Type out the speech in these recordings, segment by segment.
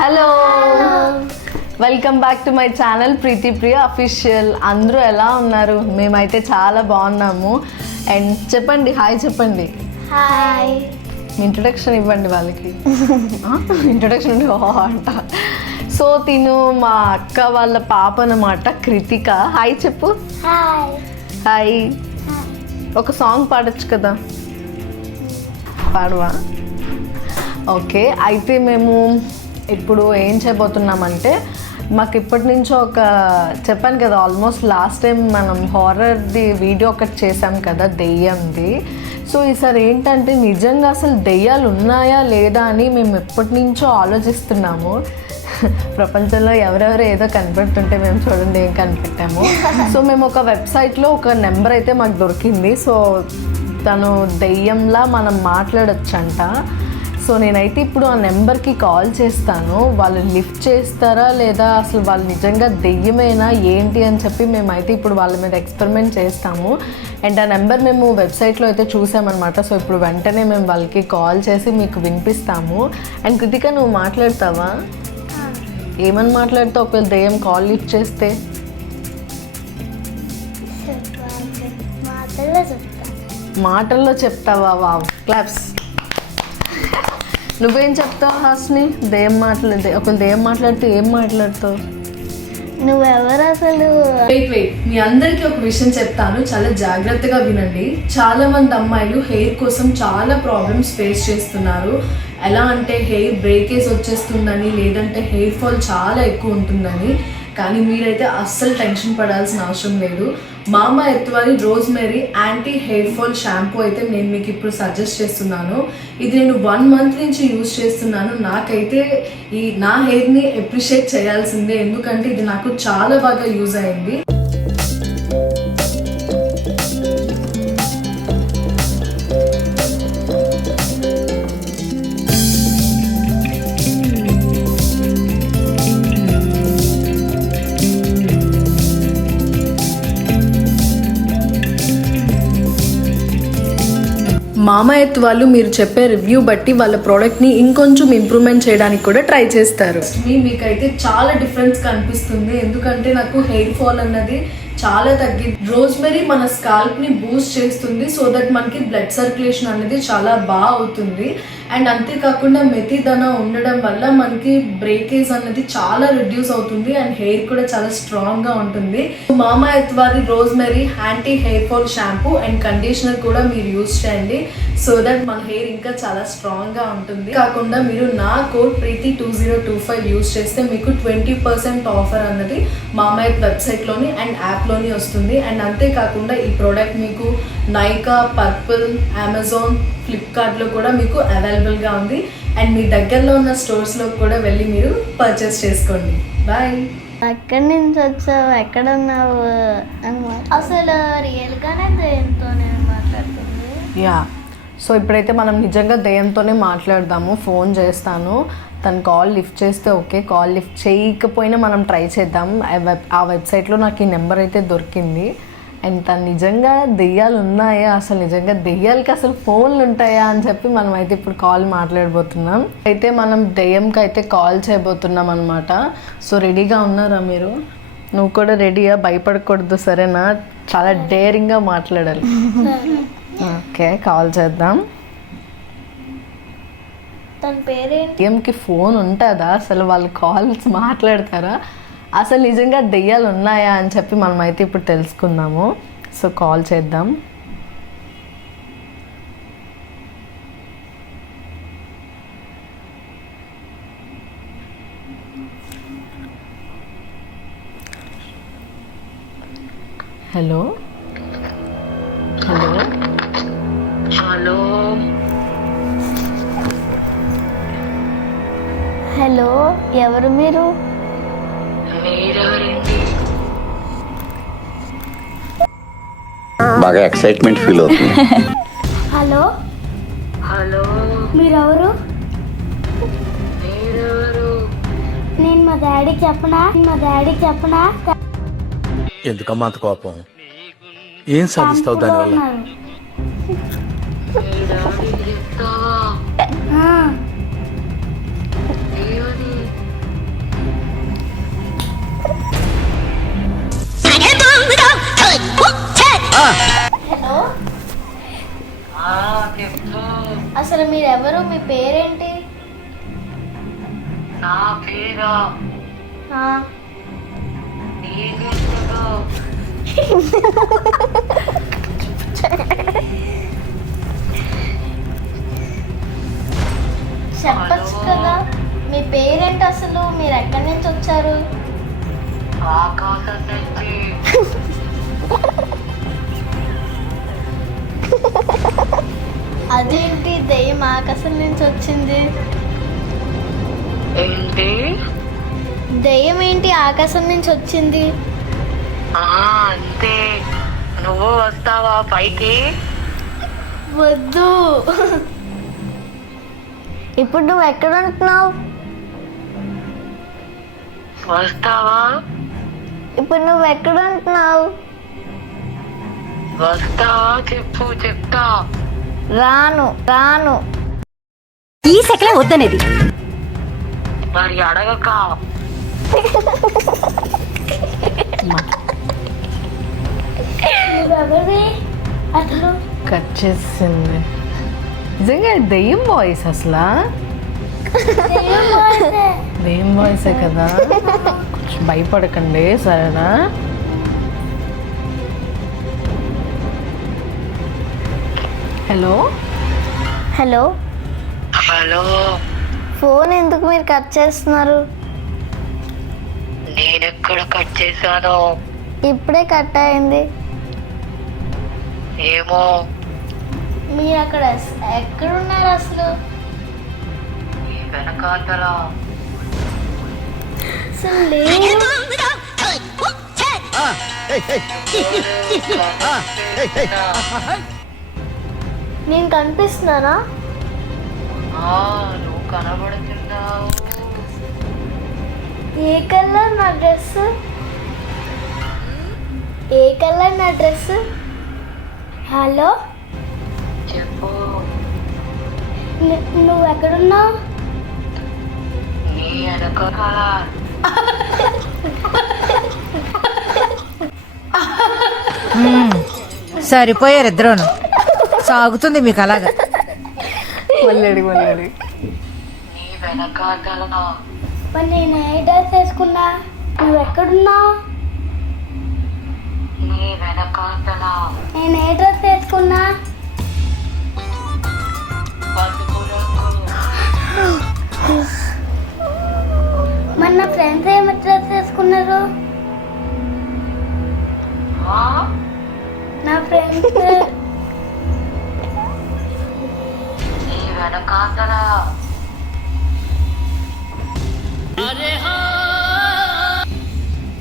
Hello, welcome back to my channel Preethi Priya official. అందరూ ఎలా ఉన్నారు? మేమైతే చాలా బాగున్నాము. అండ్ చెప్పండి, హాయ్ చెప్పండి. హాయ్. ఇంట్రొడక్షన్ ఇవ్వండి వాళ్ళకి. ఇంట్రొడక్షన్ అంట. సో తిను మా అక్క వాళ్ళ పాప అన్నమాట, కృతిక. హాయ్ చెప్పు. హాయ్. హాయ్. ఒక సాంగ్ పాడొచ్చు కదా, పాడవా? ఓకే, అయితే మేము ఇప్పుడు ఏం చేయబోతున్నామంటే, మాకు ఇప్పటి నుంచో చెప్పాను కదా, ఆల్మోస్ట్ లాస్ట్ టైం మనం హారర్ది వీడియో ఒకటి చేసాం కదా, దెయ్యంది. సో ఈసారి ఏంటంటే నిజంగా అసలు దెయ్యాలు ఉన్నాయా లేదా అని మేము ఎప్పటి నుంచో ఆలోచిస్తున్నాము. ప్రపంచంలో ఎవరెవరు ఏదో కనిపెడుతుంటే మేము చూడండి ఏం కనిపెట్టాము. సో మేము ఒక వెబ్సైట్లో ఒక నెంబర్ అయితే మాకు దొరికింది. సో తను దెయ్యంలా మనం మాట్లాడొచ్చంట. సో నేనైతే ఇప్పుడు ఆ నెంబర్కి కాల్ చేస్తాను. వాళ్ళు లిఫ్ట్ చేస్తారా లేదా, అసలు వాళ్ళు నిజంగా దెయ్యమేనా ఏంటి అని చెప్పి మేమైతే ఇప్పుడు వాళ్ళ మీద ఎక్స్పెరిమెంట్ చేస్తాము. అండ్ ఆ నెంబర్ మేము వెబ్సైట్లో అయితే చూసామన్నమాట. సో ఇప్పుడు వెంటనే మేము వాళ్ళకి కాల్ చేసి మీకు వినిపిస్తాము. అండ్ కృతిక, నువ్వు మాట్లాడతావా? ఏమని మాట్లాడతావు ఒకవేళ దెయ్యం కాల్ లిఫ్ట్ చేస్తే? మాటల్లో చెప్తావా? Wow, claps. నువ్వేం చెప్తావు హాస్ని? దెయ్యం ఒకవేళ దెయ్యం మాట్లాడితే ఏం మాట్లాడతావు? నువ్వెవరు అసలు? వెయిట్, మీ అందరికీ ఒక విషయం చెప్తాను, చాలా జాగ్రత్తగా వినండి. చాలా మంది అమ్మాయిలు హెయిర్ కోసం చాలా ప్రాబ్లమ్స్ ఫేస్ చేస్తున్నారు. ఎలా అంటే హెయిర్ బ్రేకేజ్ వచ్చేస్తుందని, లేదంటే హెయిర్ ఫాల్ చాలా ఎక్కువ ఉంటుందని. కానీ మీరైతే అస్సలు టెన్షన్ పడాల్సిన అవసరం లేదు. మామా ఎర్త్ వారి rosemary anti hair fall shampoo అయితే నేను మీకు ఇప్పుడు సజెస్ట్ చేస్తున్నాను. ఇది నేను 1 month నుంచి యూజ్ చేస్తున్నాను. నాకైతే నా హెయిర్ని అప్రిషియేట్ చేయాల్సిందే, ఎందుకంటే ఇది నాకు చాలా బాగా యూజ్ అయింది. మామా ఎర్త్ వాళ్ళు మీరు చెప్పే రివ్యూ బట్టి వాళ్ళ ప్రోడక్ట్ని ఇంకొంచెం ఇంప్రూవ్మెంట్ చేయడానికి కూడా ట్రై చేస్తారు. మీకైతే చాలా డిఫరెన్స్ కనిపిస్తుంది, ఎందుకంటే నాకు హెయిర్ ఫాల్ అన్నది చాలా తగ్గింది. రోజ్మెరీ మన స్కాల్ప్ని బూస్ట్ చేస్తుంది, సో దట్ మనకి బ్లడ్ సర్క్యులేషన్ అనేది చాలా బాగా అవుతుంది. అండ్ అంతేకాకుండా మెథిదన ఉండడం వల్ల మనకి బ్రేకేజ్ అనేది చాలా రిడ్యూస్ అవుతుంది. అండ్ హెయిర్ కూడా చాలా స్ట్రాంగ్గా ఉంటుంది. మామా ఎర్త్ వారి rosemary anti hair fall shampoo and conditioner కూడా మీరు యూజ్ చేయండి, సో దట్ మన హెయిర్ ఇంకా చాలా స్ట్రాంగ్గా ఉంటుంది. కాకుండా మీరు నా కోడ్ ప్రీతి 2025 యూజ్ చేస్తే మీకు 20% ఆఫర్ అన్నది మామా ఎర్త్ వెబ్సైట్లోని అండ్ యాప్లోని వస్తుంది. అండ్ అంతేకాకుండా ఈ ప్రోడక్ట్ మీకు నైకా, పర్పుల్, అమెజాన్, ఫ్లిప్కార్ట్లో కూడా మీకు అవైలబుల్గా ఉంది. అండ్ మీ దగ్గరలో ఉన్న స్టోర్స్లో కూడా వెళ్ళి మీరు పర్చేస్ చేసుకోండి. బాయ్. ఎక్కడి నుంచి వచ్చావు, ఎక్కడ ఉన్నావు? అసలు రియల్గానే దెయ్యంతోనే మాట్లాడుతుంది. యా, సో ఇప్పుడైతే మనం నిజంగా దెయ్యంతోనే మాట్లాడదాము. ఫోన్ చేస్తాను, తను కాల్ లిఫ్ట్ చేస్తే ఓకే, కాల్ లిఫ్ట్ చేయకపోయినా మనం ట్రై చేద్దాం. ఆ వెబ్సైట్లో నాకు ఈ నెంబర్ అయితే దొరికింది. అండ్ తను నిజంగా దెయ్యాలు ఉన్నాయా, అసలు నిజంగా దెయ్యాలకి అసలు ఫోన్లు ఉంటాయా అని చెప్పి మనం అయితే ఇప్పుడు కాల్ మాట్లాడబోతున్నాం. అయితే మనం దెయ్యంకి అయితే కాల్ చేయబోతున్నాం అనమాట. సో రెడీగా ఉన్నారా మీరు? నువ్వు కూడా రెడీయా? భయపడకూడదు, సరేనా? చాలా డేరింగ్గా మాట్లాడాలి. ఓకే, కాల్ చేద్దాం. తన పేరేంటి? దెయ్యంకి ఫోన్ ఉంటుందా? అసలు వాళ్ళు కాల్స్ మాట్లాడతారా? అసలు నిజంగా దెయ్యాలు ఉన్నాయా అని చెప్పి మనం అయితే ఇప్పుడు తెలుసుకుందాము. సో కాల్ చేద్దాం. హలో హలో హలో హలో, ఎవరు మీరు? మీరెవరండి? బాగా ఎక్సైట్మెంట్ ఫీల్ అవుతుంది. హలో హలో, మీరెవరు? మీరెవరు? నేను మా డాడీకి చెప్పనా? ఎందుకమ్మా అంత కోపం? ఏం సాధిస్తావు దానివల్ల? మీ డాడీకి చెప్తావా? ఆ. ఏమని? పేరేంటి? నా పేరా ఆ, నీకెందుకు? చెప్పచ్చు కదా మీ పేరేంటి అసలు? మీరు ఎక్కడి నుంచి వచ్చారు? ఆకాశం నుంచి. అదేంటి దెయ్యం ఆకాశం నుంచి వచ్చింది? ఏంటి? దెయ్యం ఏంటి ఆకాశం నుంచి వచ్చింది? అంతే. నువ్వు వస్తావా పైకి? వద్దు. ఇప్పుడు నువ్వు ఎక్కడ ఉంటున్నావు? వస్తావా? ఇప్పుడు నువ్వు ఎక్కడ ఉంటున్నావు? వస్తావా చెప్పు, చెప్తా. రాను రాను. ఈ సెకలే వద్దనేది. మరి అడగక. నువ్వెవరివి అసలు? కట్ చేసింది. నిజంగా దెయ్యం వాయిస్ అసలు దెయ్యం వాయిసే కదా. కొంచెం భయపడకండి సరేనా? Hello hello. హలో, ఫోన్ ఎందుకు మీరు కట్ చేస్తున్నారు? నేనెక్కడ కట్ చేశాను? ఇప్పుడే కట్ అయింది. ఏమో. మీరు అక్కడ ఎక్కడున్నారు అసలు? ఈ వెనకాతల. అసలు లేదు. నేను కనిపిస్తున్నానా? నువ్వు కనబడుతున్నావు. ఏ కలర్ నా డ్రెస్? ఏ కలర్ నా డ్రెస్? హలో, చెప్పు. నువ్వు ఎక్కడున్నావు? నీ వెనకాల. సరిపోయారు ఇద్దరును. సాగుతుంది మీకు అలాగా. మళ్ళీ నీ వెనకాతల. మరి నేను ఏ డ్రెస్ వేసుకున్నా? నువ్వు ఎక్కడున్నావు? నీ వెనకాతల. నేను ఏ డ్రెస్ వేసుకున్నా? పసుపు రంగు. మరి నా ఫ్రెండ్స్ ఏమి డ్రెస్ వేసుకున్నారు? నా ఫ్రెండ్స్ నీ వెనకాతల.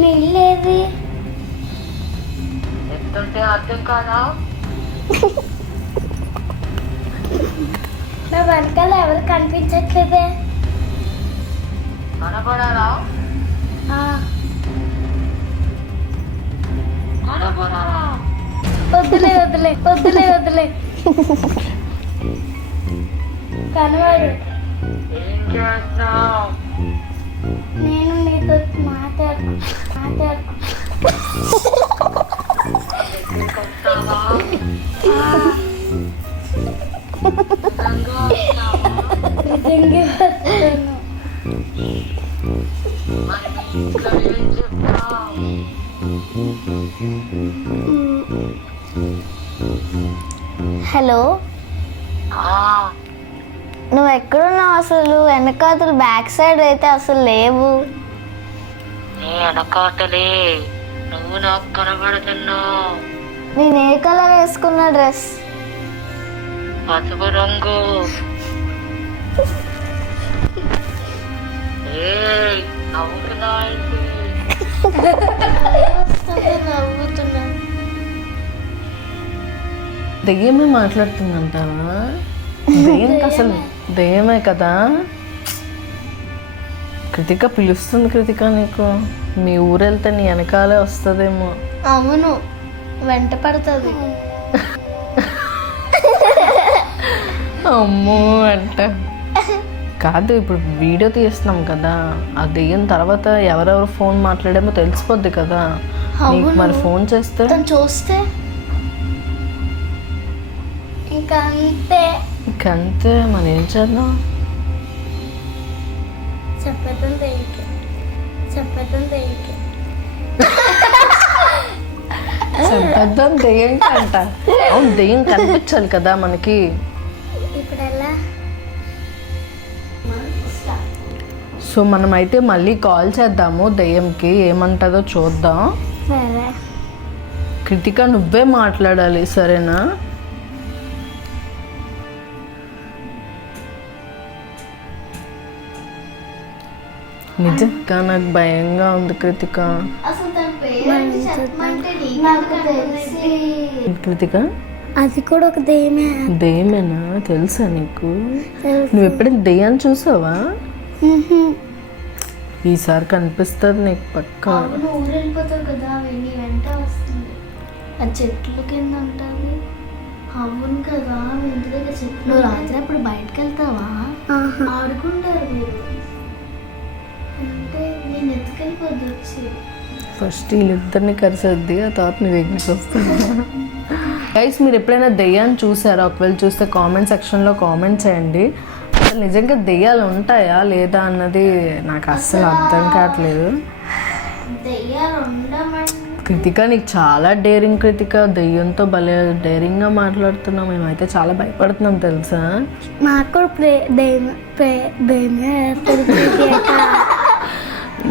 మీ ఇల్లు ఏది? ఎంతుంటే అర్థం కాదా? నా వెనకాల ఎవరు కనిపించట్లేదే. కనబడాలా? ఆ, కనబడాలా? వద్దులే వద్దులే వద్దులే వద్దులే. కనవాడు. ఏం చేస్తున్నావు? నేను నీతో మాట్లాడుకు. వస్తావా? నిజంగా వస్తాను. మరి మీ ఇంట్లో ఏం చెప్తావు? హలో, నువ్వు ఎక్కడున్నావు అసలు? వెనకాతలు బ్యాక్ సైడ్ అయితే అసలు లేవు. నీ వెనకాతలే. నువ్వు నాకు కనబడుతున్నావు. నేను ఏ కలర్ వేసుకున్న డ్రెస్? పసుపు రంగు. నవ్వుతున్నా నవ్వుతున్నా. దెయ్యమే మాట్లాడుతుందంటావా? దెయ్యంకి అసలు దెయ్యమే కదా. కృతిక పిలుస్తుంది. కృతిక నీకు మీ ఊరు వెళ్తే నీ వెనకాలే వస్తుందేమో. అవును, వెంట పడుతుంది. అమ్మో అంట కాదు. ఇప్పుడు వీడియో తీస్తున్నాం కదా, ఆ దెయ్యం తర్వాత ఎవరెవరు ఫోన్ మాట్లాడేమో తెలిసిపోద్ది కదా నీకు. మరి ఫోన్ చేస్తే తను చూస్తే ఇంకా అంతే. ఇంకంతే మనం ఏం చేద్దాం. చెప్పేద్దాం దెయ్యంకి. చెప్పేద్దాం దెయ్యం అంట. అవును, దెయ్యం కనిపించాలి కదా మనకి. ఇప్పుడు ఎలా? సో మనమైతే మళ్ళీ కాల్ చేద్దాము దెయ్యంకి, ఏమంటుందో చూద్దాం. సరే. కృతిక నువ్వే మాట్లాడాలి, సరేనా? నిజంగా నాకు భయంగా ఉంది కృతిక. కృతిక అది కూడా ఒక దెయ్యమే. దెయ్యమేనా? తెలుసా నీకు? నువ్వు ఎప్పుడైనా దెయ్యాన్ని చూసావా? ఈసారి కనిపిస్తుంది నీకు పక్కా. ఊరు వెళ్ళిపోతావు కదా, వెళ్ళి వెంట వస్తుంది. ఆ చెట్ల కింద ఉంటుంది. అవును కదా, ఇంటి దగ్గర చెట్లు. నువ్వు రాత్రి అప్పుడు బయటకు వెళ్తావా? ఆడుకుంటారు మీరు అంటే నేను ఎత్తుకెళ్ళిపోద్ది వచ్చి. ఫస్ట్ వీళ్ళిద్దరిని కలిసేద్ది, ఆ తర్వాత నీ దగ్గరికి వస్తుంది. గైస్, మీరు ఎప్పుడైనా దెయ్యాన్ని చూసారా? ఒకవేళ చూస్తే కామెంట్ సెక్షన్లో కామెంట్ చేయండి. అసలు నిజంగా దెయ్యాలు ఉంటాయా లేదా అన్నది నాకు అస్సలు అర్థం కావట్లేదు. దెయ్యాలు ఉండమంటే కృతిక నీకు చాలా డేరింగ్. కృతిక దెయ్యంతో భలే డేరింగ్గా మాట్లాడుతున్నాం. మేమైతే చాలా భయపడుతున్నాం తెలుసా. మాకు కూడా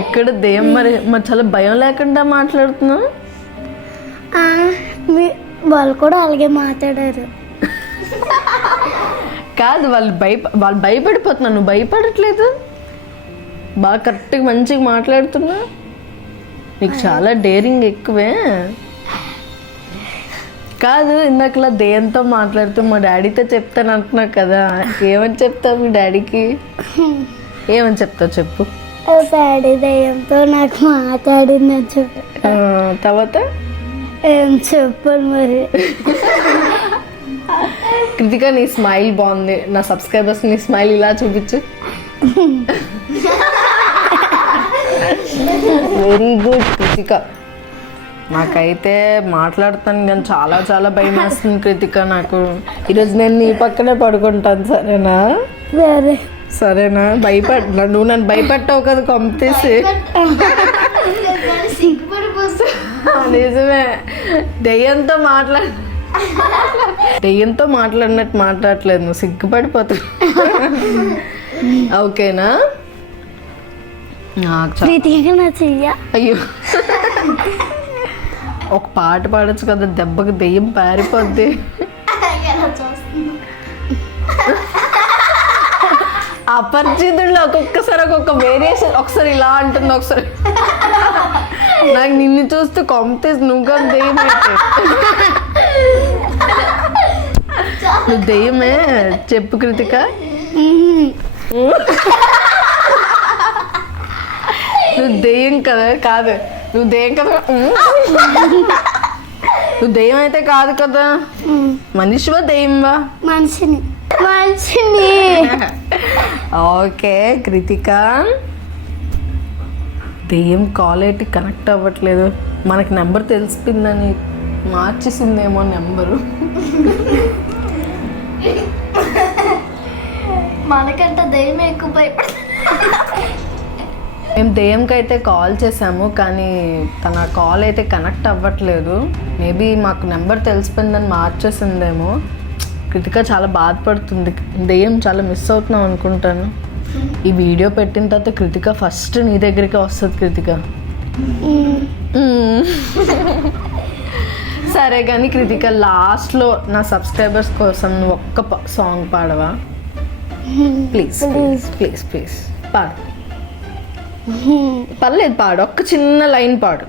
ఇక్కడ దెయ్యం మరి చాలా భయం లేకుండా మాట్లాడుతున్నాం. వాళ్ళు కూడా అలాగే మాట్లాడారు. కాదు, వాళ్ళు భయపడిపోతున్నారు, నువ్వు భయపడట్లేదు. బాగా కరెక్ట్గా మంచిగా మాట్లాడుతున్నా. నీకు చాలా డేరింగ్ ఎక్కువే. కాదు, ఇందాకలా దెయ్యంతో మాట్లాడుతూ మా డాడీతో చెప్తాను అంటున్నావు కదా, ఏమని చెప్తావు మీ డాడీకి? ఏమని చెప్తావు చెప్పు. డాడీ దెయ్యంతో నాకు మాట్లాడిందని చెప్పు. తర్వాత ఏం చెప్పాను మరి. కృతిక నీ స్మైల్ బాగుంది. నా సబ్స్క్రైబర్స్ నీ స్మైల్ ఇలా చూపించు. Very good Krittika. నాకైతే మాట్లాడుతాను కానీ చాలా చాలా భయం వేస్తుంది కృతిక నాకు. ఈరోజు నేను నీ పక్కనే పడుకుంటాను, సరేనా? సరే. సరేనా? నువ్వు నన్ను భయపెట్టావు కదా కంపేసి. నిజమే, దెయ్యంతో మాట్లాడినట్టు మాట్లాడట్లేదు, నువ్వు సిగ్గుపడిపోతావు. ఓకేనా? అయ్యో, ఒక పాట పాడచ్చు కదా, దెబ్బకి దెయ్యం పారిపోద్ది. అపరిచితుల్లో ఒక్కొక్కసారి ఒక్కొక్క వేరియేషన్. ఒకసారి ఇలా అంటుంది, ఒకసారి నాకు నిన్ను చూస్తే కాంపిటీస్ నువ్వు కానీ దెయ్యం అయితే. నువ్వు దెయ్యమే చెప్పు కృతిక. నువ్వు దెయ్యం కదా? కాదు, నువ్వు దెయ్యం కదా? నువ్వు దెయ్యం అయితే కాదు కదా. మనిషివా దెయ్యంవా? మనిషిని. ఓకే కృతిక, దెయ్యం కాల్ అయితే కనెక్ట్ అవ్వట్లేదు. మనకి నెంబర్ తెలిసిపోయిందని మార్చేసిందేమో నెంబరు. మనకంటే దెయ్యం ఎక్కువ భయపడుతుంది. మేము దెయ్యంకి అయితే కాల్ చేసాము, కానీ తన కాల్ అయితే కనెక్ట్ అవ్వట్లేదు. మేబీ మాకు నెంబర్ తెలిసిపోయిందని మార్చేసిందేమో. కృతిక చాలా బాధపడుతుంది. దెయ్యం చాలా మిస్ అవుతున్నాం అనుకుంటాను. ఈ వీడియో పెట్టిన తర్వాత కృతిక ఫస్ట్ నీ దగ్గరికి వస్తుంది. కృతిక సరే కానీ కృతిక, లాస్ట్లో నా సబ్స్క్రైబర్స్ కోసం నువ్వు ఒక్క సాంగ్ పాడవా? ప్లీజ్ ప్లీజ్ ప్లీజ్ పాడు. పర్లేదు పాడు, ఒక్క చిన్న లైన్ పాడు.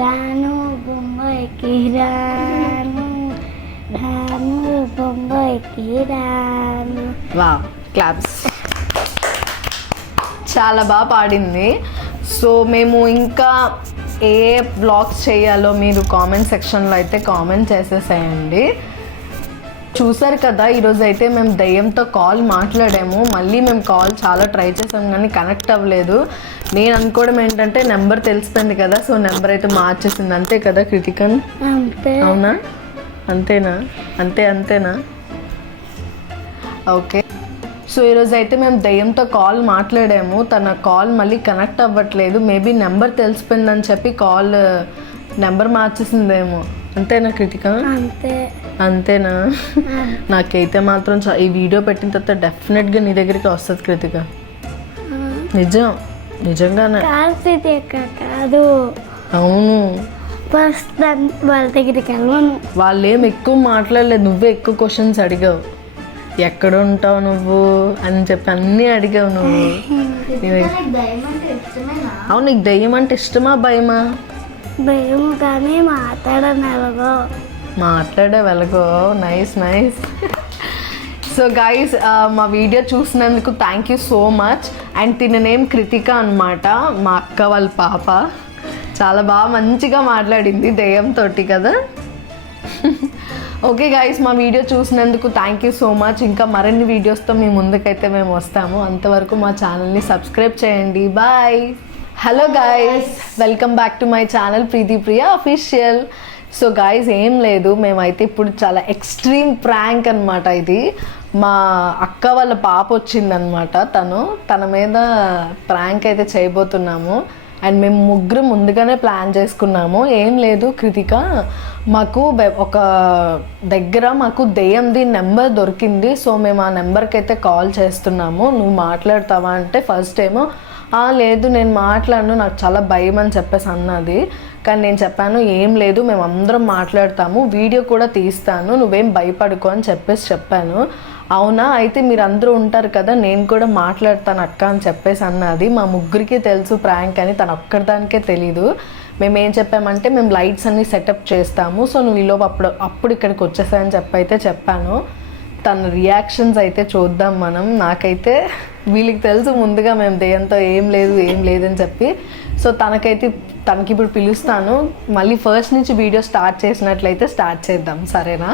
రాను బొంబాయికి రాను, రాను బొంబాయికి రాను. వా, క్లాప్స్. చాలా బాగా పాడింది. సో మేము ఇంకా ఏ బ్లాగ్స్ చేయాలో మీరు కామెంట్ సెక్షన్లో అయితే కామెంట్ చేసేసేయండి. చూసారు కదా, ఈరోజు అయితే మేము దెయ్యంతో కాల్ మాట్లాడాము. మళ్ళీ మేము కాల్ చాలా ట్రై చేసాం కానీ కనెక్ట్ అవ్వలేదు. నేను అనుకోవడం ఏంటంటే నెంబర్ తెలిసిపోయింది కదా, సో నెంబర్ అయితే మార్చేసింది. అంతే కదా కృతికన్? అవునా? అంతేనా? అంతేనా? ఓకే, సో ఈరోజు అయితే మేము దయ్యంతో కాల్ మాట్లాడాము. తన కాల్ మళ్ళీ కనెక్ట్ అవ్వట్లేదు. మేబీ నెంబర్ తెలిసిపోయిందని చెప్పి కాల్ నెంబర్ మార్చేసిందేమో. అంతేనా కృతిక? అంతే. అంతేనా? నాకైతే మాత్రం ఈ వీడియో పెట్టిన తర్వాత డెఫినెట్గా నీ దగ్గరికి వస్తుంది కృతిక. నిజంగానే. కాదు, అవును. ఫస్ట్ వాళ్ళ దగ్గరికి వెళ్ళను. వాళ్ళు ఏం ఎక్కువ మాట్లాడలేదు, నువ్వే ఎక్కువ క్వశ్చన్స్ అడిగావు. ఎక్కడ ఉంటావు నువ్వు అని చెప్పి అన్నీ అడిగావు నువ్వు. అవును, నీకు దయ్యం అంటే ఇష్టమా భయమా? భయం, కానీ మాట్లాడే వెలగో. Nice nice. సో గైస్, మా వీడియో చూసినందుకు thank you so much. And తిన నేమ్ కృతిక అనమాట, మా అక్క వాళ్ళ పాప. చాలా బాగా మంచిగా మాట్లాడింది దయ్యంతో కదా. ఓకే గైస్, మా వీడియో చూసినందుకు థ్యాంక్ యూ సో మచ్. ఇంకా మరిన్ని వీడియోస్తో మీ ముందుకైతే మేము వస్తాము. అంతవరకు మా ఛానల్ని సబ్స్క్రైబ్ చేయండి. Bye. Hello guys, welcome back to my channel Preethi Priya official. So guys, ఏం లేదు, మేమైతే ఇప్పుడు చాలా ఎక్స్ట్రీమ్ ప్రాంక్ అనమాట. ఇది మా అక్క వాళ్ళ పాప వచ్చిందనమాట. తన మీద ప్రాంక్ అయితే చేయబోతున్నాము. అండ్ మేము ముగ్గురు ముందుగానే ప్లాన్ చేసుకున్నాము. ఏం లేదు కృతిక, మాకు ఒక దగ్గర మాకు దెయ్యంది నెంబర్ దొరికింది. సో మేము ఆ నెంబర్కి అయితే కాల్ చేస్తున్నాము. నువ్వు మాట్లాడతావా అంటే ఫస్ట్ ఏమో లేదు నేను మాట్లాడను, నాకు చాలా భయం అని చెప్పేసి అన్నది. కానీ నేను చెప్పాను ఏం లేదు, మేము అందరం మాట్లాడతాము, వీడియో కూడా తీస్తాను, నువ్వేం భయపడుకో అని చెప్పాను. అవునా, అయితే మీరు అందరూ ఉంటారు కదా, నేను కూడా మాట్లాడతాను అక్క అని చెప్పేసి అన్నది. మా ముగ్గురికి తెలుసు ప్రాంక్ అని, తను ఒక్కదానికే తెలీదు. మేము ఏం చెప్పామంటే మేము లైట్స్ అన్నీ సెటప్ చేస్తాము, సో నువ్వు ఈలోపు అప్పుడు ఇక్కడికి వచ్చేసాయని చెప్పాను. తన రియాక్షన్స్ అయితే చూద్దాం మనం. నాకైతే వీళ్ళకి తెలుసు ముందుగా మేము దెయ్యంతో ఏం లేదు అని చెప్పి. సో తనకి ఇప్పుడు పిలుస్తాను. మళ్ళీ ఫస్ట్ నుంచి వీడియో స్టార్ట్ చేసినట్లయితే స్టార్ట్ చేద్దాం, సరేనా?